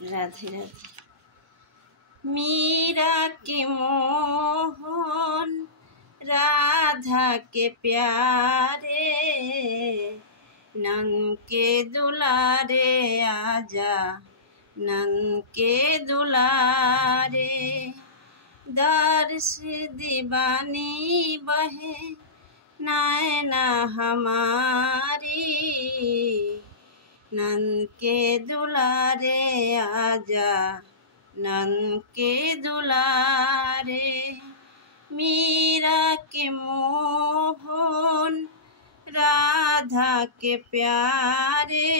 राधे राधे। मीरा के मोहन राधा के प्यारे, नंद के दुलारे आजा, नंद के दुलारे। दर्श दीवानी बहे नैना हमारी, नंद के दुलारे आजा, नंद के दुलारे। मीरा के मोहन राधा के प्यारे,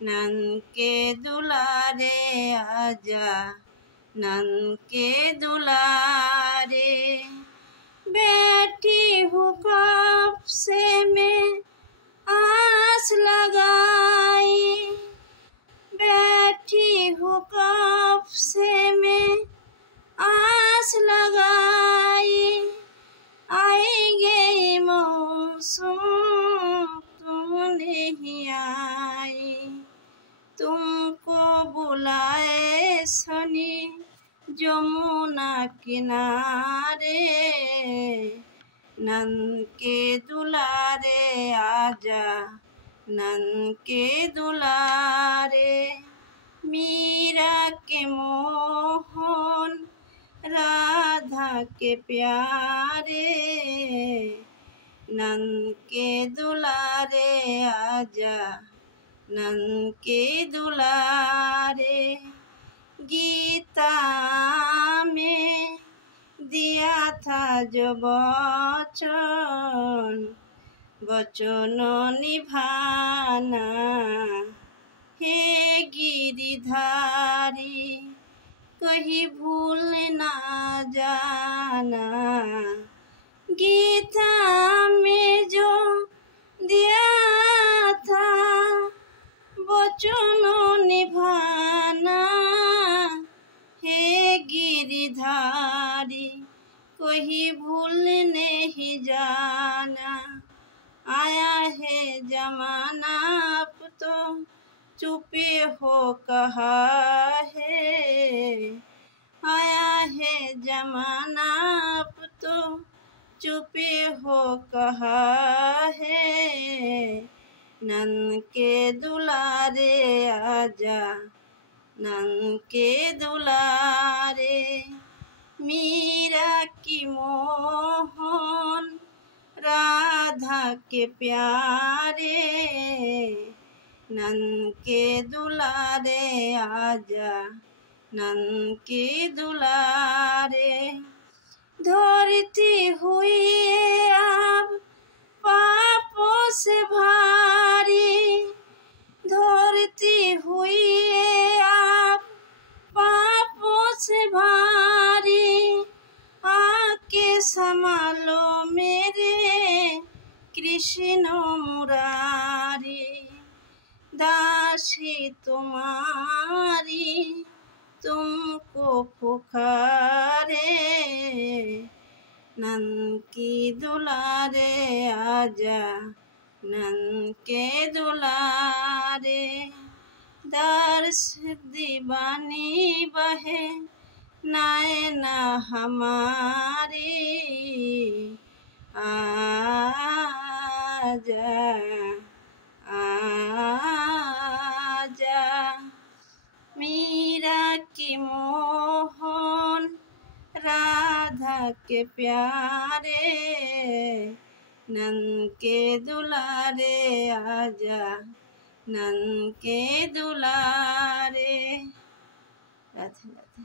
नंद के दुलारे आजा, नंद के दुलारे। बैठी हूँ कब से मैं आस लगाई, बैठी हूँ कब से मैं आस लगाई। आएंगे मौसम तुम नहीं आई, तुमको बुलाए सनी जमुना किनारे, नंद के दुलारे आजा, नंद के दुलारे। मीरा के मोहन राधा के प्यारे, नंद के दुलारे आजा, नंद के दुलारे। गीता में दिया था जो वचन, वचन निभाना हे गिरिधारी, कहीं भूल ना जाना। गीता में जो दिया था वचन निभाना हे गिरिधारी, कोई भूल नहीं जाना। आया है जमाना अब तो चुपे हो कहा है, आया है जमाना अब तो चुपे हो कहा है। नंद के दुलारे आजा, नंद के दुलारे। मीरा की मोहन राधा के प्यारे, नंद के दुलारे आजा, नंद के दुलारे। धरती हुई अब पापों से भारी, धरती हुई अब पापों से भारी। आके संभालो मेरे कृष्ण मुरारी, दासी तुम्हारी तुमको पुकारे, नंद की दुलारे आजा, नंद के दुलारे। दर्श दीवानी बहे नैना हमारी, आजा आजा। मीरा की मोहन राधा के प्यारे, नंद के दुलारे आजा, नंद के दुलारे। राधे राधे।